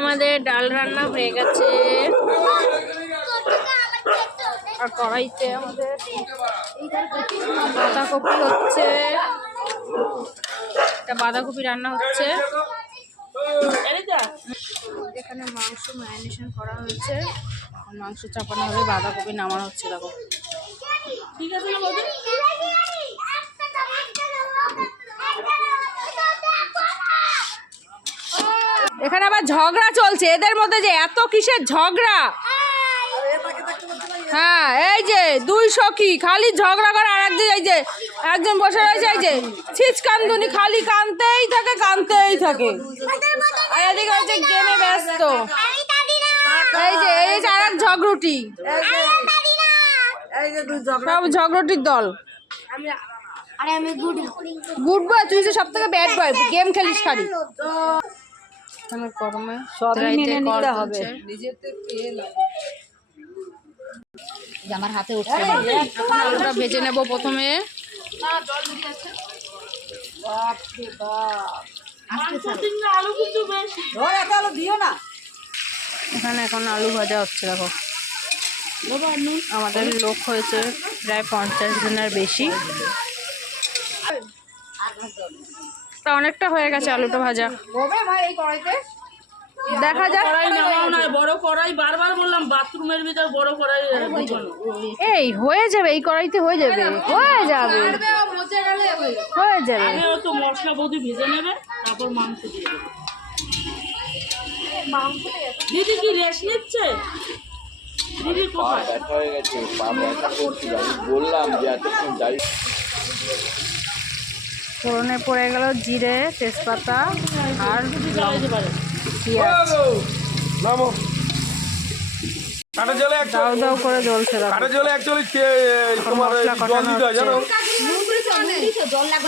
আমাদের ডাল রান্না হয়ে গেছে আর কড়াইতে আমাদের বাঁধাকপি হচ্ছে, একটা বাঁধাকপি রান্না হচ্ছে। এখানে মাংস ম্যারিনেশন করা হয়েছে, মাংস চাপানো হবে, বাঁধাকপি নামানো হচ্ছে। দেখো ঠিক আছে না বৌদি? এখানে আবার ঝগড়া চলছে এদের মধ্যে, যে এত কিসের ঝগড়া। হ্যাঁ এই যে দুই সখী খালি ঝগড়া করে, আর একদিন এই যে একজন বসে রয়েছে, এই যে ছিচকান্দুনি খালি কানতেই থাকে আর এদিকে হচ্ছে গেমে ব্যস্ত। এই যে আর এক ঝগড়ুটি, সব ঝগড়ুটির দল। গুড বয়, তুই যে সব থেকে ব্যাড বয়, গেম খেলিস খালি। গরমে সবই মেনে নিতে হবে, আমার হাতে উঠছে। আলুটা ভেজে নেব প্রথমে। এখানে এখন আলু ভাজা হচ্ছে। দেখো আমাদের লোক হয়েছে প্রায় 50 জনের বেশি, তা অনেকটা হয়ে গেছে আলুটা ভাজা। দেখা যাক, বড় কড়াই, বারবার বললাম বাথরুমের ভিতর বড় কড়াই। এই হয়ে যাবে, এই কড়াইতে হয়ে যাবে। তো মশলা বৌদি ভেজে নেবে, তারপর মাংস দিয়ে দেবে। দিদি কি রেস্ট নিচ্ছে? দিদি কোথায়? বললাম যে এতক্ষণ যাই। ফোড়নে পড়ে গেল জিরে, তেজপাতা আর পেঁয়াজ। দাও দাও করে জ্বলছে। জলে অ্যাকচুয়ালি তোমার জল দিতে হয় জানো।